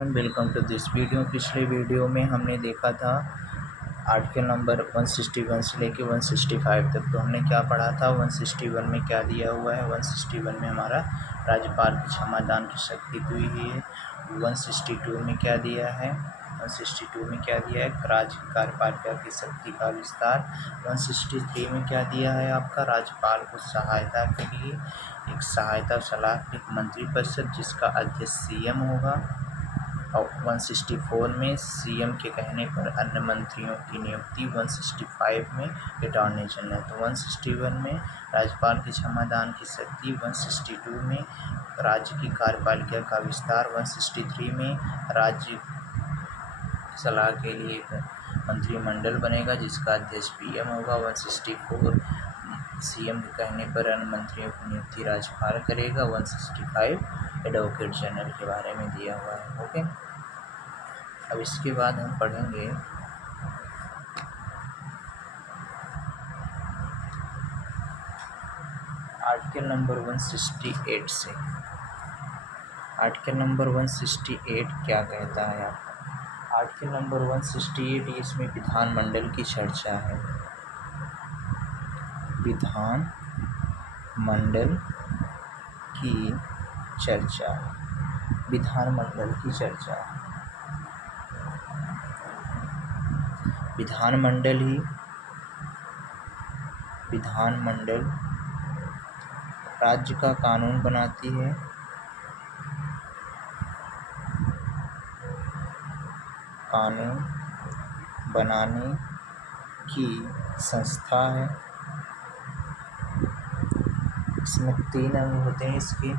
Welcome to this video. पिछले video में हमने देखा था आर्टिकल नंबर 161 से लेके 165 तक। तो हमने क्या पढ़ा था, 161 में क्या दिया हुआ है। 161 में हमारा राज्यपाल की क्षमादान की शक्ति दी हुई है। 162 में क्या दिया है, 162 में क्या दिया है, राज्य कार्यपालिका की शक्ति का विस्तार। 163 में क्या दिया है आपका, राज्यपाल को सहायता के लिए एक सहायता सलाह एक मंत्रिपरिषद जिसका अध्यक्ष सीएम होगा। और 164 में सीएम के कहने पर अन्य मंत्रियों की नियुक्ति। 165 में अटॉर्नी जनरल। तो 161 में राज्यपाल की क्षमादान की शक्ति। 162 में राज्य की कार्यपालिका का विस्तार। 163 में राज्य सलाह के लिए मंत्रिमंडल बनेगा जिसका अध्यक्ष पीएम होगा। 164 सीएम के कहने पर अन्य मंत्रियों की नियुक्ति राज्यपाल करेगा। 165 एडवोकेट जनरल के बारे में दिया हुआ है। ओके, अब इसके बाद हम पढ़ेंगे आर्टिकल नंबर 168 से। आर्टिकल नंबर 168 क्या कहता है आपका, आर्टिकल नंबर 168 इसमें विधानमंडल की चर्चा है। विधानमंडल की चर्चा, विधानमंडल की चर्चा। विधानमंडल राज्य का कानून बनाती है। कानून बनाने की संस्था है। इसमें 3 अंग होते हैं। इसके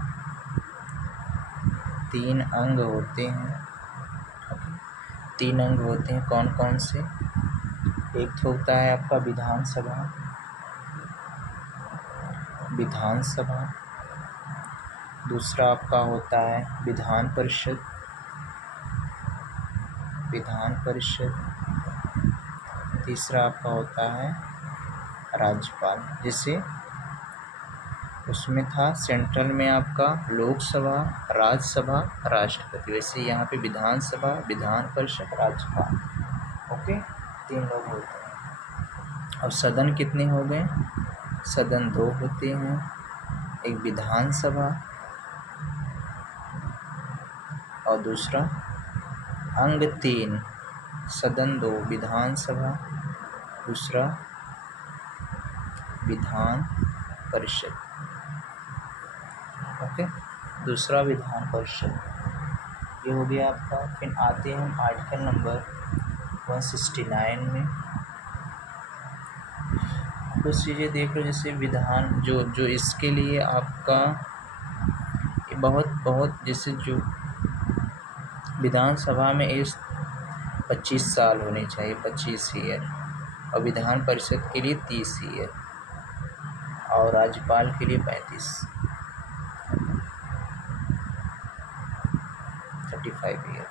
3 अंग होते हैं। 3 अंग होते हैं, कौन कौन से। एक तो होता है आपका विधानसभा। दूसरा आपका होता है विधान परिषद। तीसरा आपका होता है राज्यपाल। जैसे उसमें था सेंट्रल में आपका लोकसभा, राज्यसभा, राष्ट्रपति, वैसे यहाँ पे विधानसभा, विधान परिषद, राज्यपाल। ओके, 3 लोग होते हैं। अब सदन कितने हो गए, सदन 2 होते हैं। एक विधानसभा और दूसरा अंग 3, सदन 2, विधानसभा, दूसरा विधान परिषद। ओके, दूसरा विधान परिषद, ये हो गया आपका। फिर आते हैं हम आर्टिकल नंबर 169 में। कुछ चीज़ें देख लो, जैसे विधान जो इसके लिए आपका बहुत जैसे जो विधानसभा में एज 25 साल होनी चाहिए, 25 ईयर, और विधान परिषद के लिए 30 ईयर, और राज्यपाल के लिए 35 ईयर,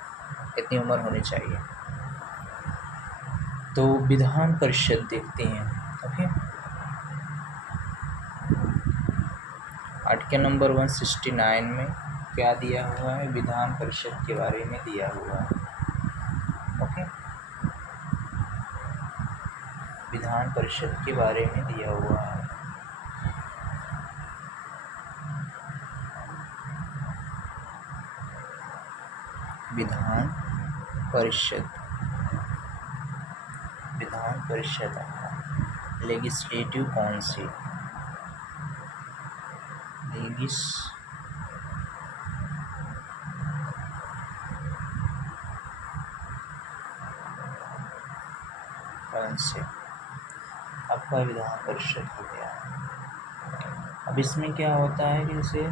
इतनी उम्र होनी चाहिए। तो विधान परिषद देखते हैं। ओके, आर्टिकल नंबर 169 में क्या दिया हुआ है, विधान परिषद के बारे में दिया हुआ है। ओके, विधान परिषद के बारे में दिया हुआ है। विधान परिषद लेजिस्लेटिव काउंसिल, आपका विधान परिषद हो गया। अब इसमें क्या होता है कि जैसे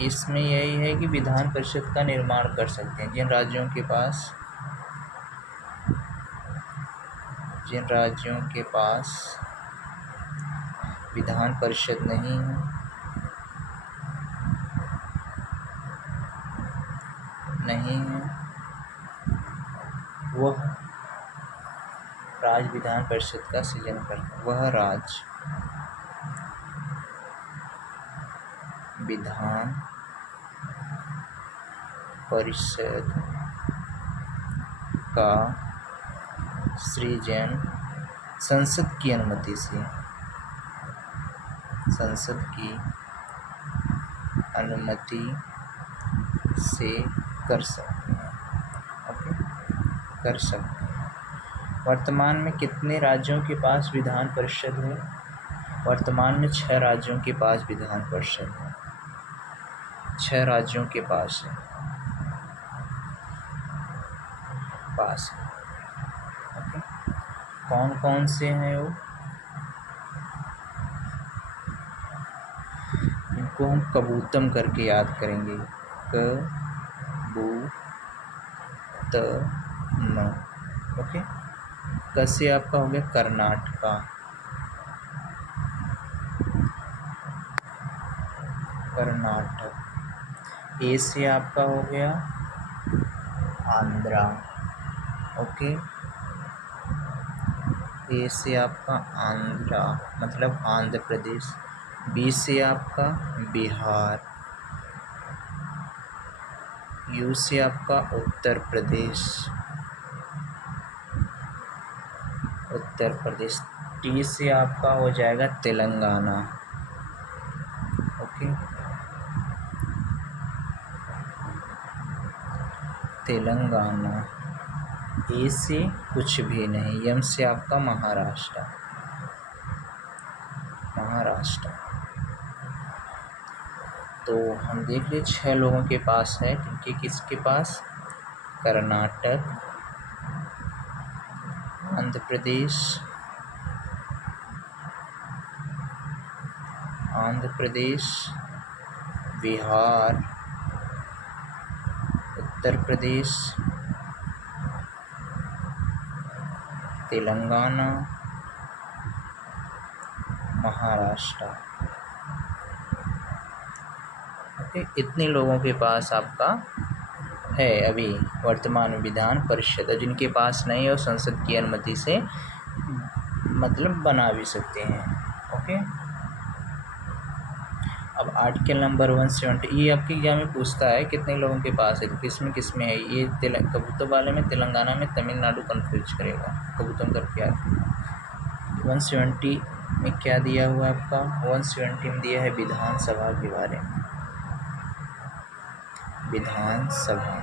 इसमें यही है कि विधान परिषद का निर्माण कर सकते हैं जिन राज्यों के पास विधान परिषद नहीं है वह राज्य विधान परिषद का सृजन करता है। वह राज्य विधान परिषद का सृजन संसद की अनुमति से, संसद की अनुमति से कर सकते हैं। ओके, कर सकते हैं। वर्तमान में कितने राज्यों के पास विधान परिषद है? वर्तमान में 6 राज्यों के पास विधान परिषद है। 6 राज्यों के पास है, ओके। कौन कौन से हैं वो? इनको हम कबूतम करके याद करेंगे। म, ओके। क से आपका हो गया कर्नाटका, कर्नाटक। ए से आपका हो गया आंध्रा, ओके। ए से आपका आंध्रा मतलब आंध्र प्रदेश। बी से आपका बिहार। यू से आपका उत्तर प्रदेश, उत्तर प्रदेश। टी से आपका हो जाएगा तेलंगाना, ओके, तेलंगाना। ए से कुछ भी नहीं। एम से आपका महाराष्ट्र, महाराष्ट्र। तो हम देख ले 6 लोगों के पास है, क्योंकि किसके पास? कर्नाटक, आंध्र प्रदेश, बिहार, उत्तर प्रदेश, तेलंगाना, महाराष्ट्र। ओके, इतने लोगों के पास आपका है अभी वर्तमान में विधान परिषद। जिनके पास नहीं है वो संसद की अनुमति से मतलब बना भी सकते हैं, ओके। अब आर्टिकल नंबर 170, ये आपके एग्जाम में पूछता है कितने लोगों के पास है, तो किस में है ये? कबूतम वाले में तेलंगाना में तमिलनाडु कन्फ्यूज करेगा, कबूतम करके आपके 170 में क्या दिया हुआ है आपका? 170 में दिया है विधानसभा के बारे में। विधानसभा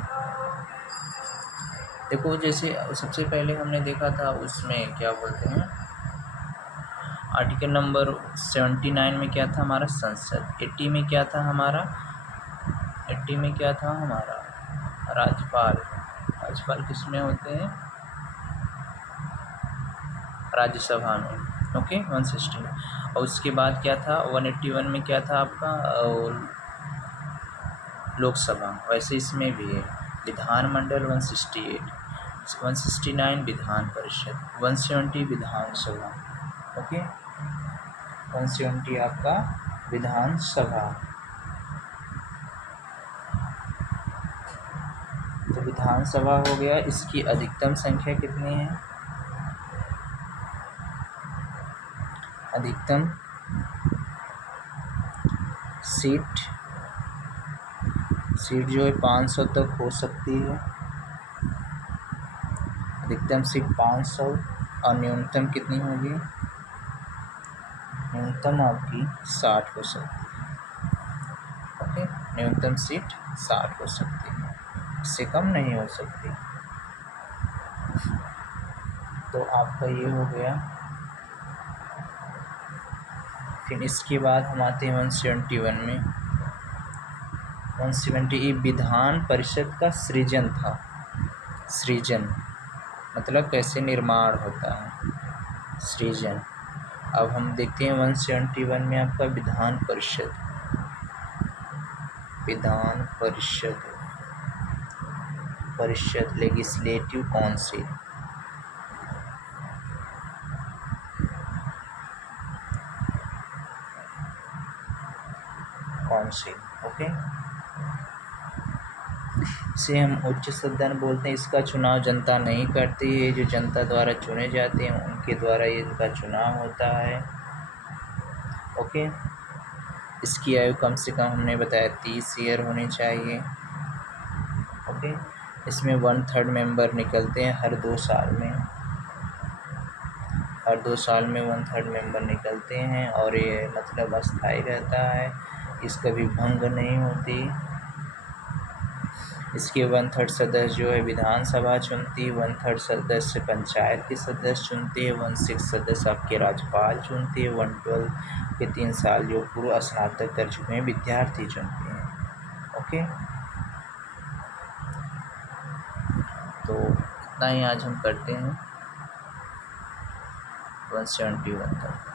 देखो, जैसे सबसे पहले हमने देखा था उसमें क्या बोलते हैं, आर्टिकल नंबर 79 में क्या था हमारा? संसद। 80 में क्या था हमारा? 80 में क्या था हमारा? राज्यपाल। राज्यपाल किस में होते हैं? राज्यसभा में, ओके। 160 में। और उसके बाद क्या था? 181 में क्या था आपका? लोकसभा। वैसे इसमें भी है विधानमंडल 168, 169 विधान परिषद, 170 विधानसभा, ओके। 170 आपका विधानसभा। तो विधानसभा हो गया। इसकी अधिकतम संख्या कितनी है? अधिकतम सीट जो है 500 तक हो सकती है। अधिकतम सीट 500 और न्यूनतम कितनी होगी? न्यूनतम आपकी 60 हो सकती है, ओके। न्यूनतम सीट 60 हो सकती है, इससे कम नहीं हो सकती। तो आपका ये हो गया। फिर इसके बाद हम आते हैं 171 में। 170 विधान परिषद का सृजन था। सृजन मतलब कैसे निर्माण होता है, सृजन। अब हम देखते हैं 171 में आपका विधान परिषद, परिषद लेजिस्लेटिव काउंसिल। ओके। इसे हम उच्च सदन बोलते हैं। इसका चुनाव जनता नहीं करती है, जो जनता द्वारा चुने जाते हैं उनके द्वारा इनका चुनाव होता है, ओके। इसकी आयु कम से कम हमने बताया 30 ईयर होनी चाहिए, ओके। इसमें 1/3 मेंबर निकलते हैं हर 2 साल में, हर 2 साल में 1/3 मेंबर निकलते हैं और ये मतलब अस्थायी रहता है, इसका भी भंग नहीं होती। इसके 1/3 सदस्य जो है विधानसभा चुनती है, 1/3 सदस्य पंचायत के सदस्य चुनती है, 1/6 सदस्य आपके राज्यपाल चुनती है, 1/12 के 3 साल जो पूर्व स्नातक कर चुके हैं विद्यार्थी चुनते हैं। ओके, तो इतना ही आज हम करते हैं 171 तक।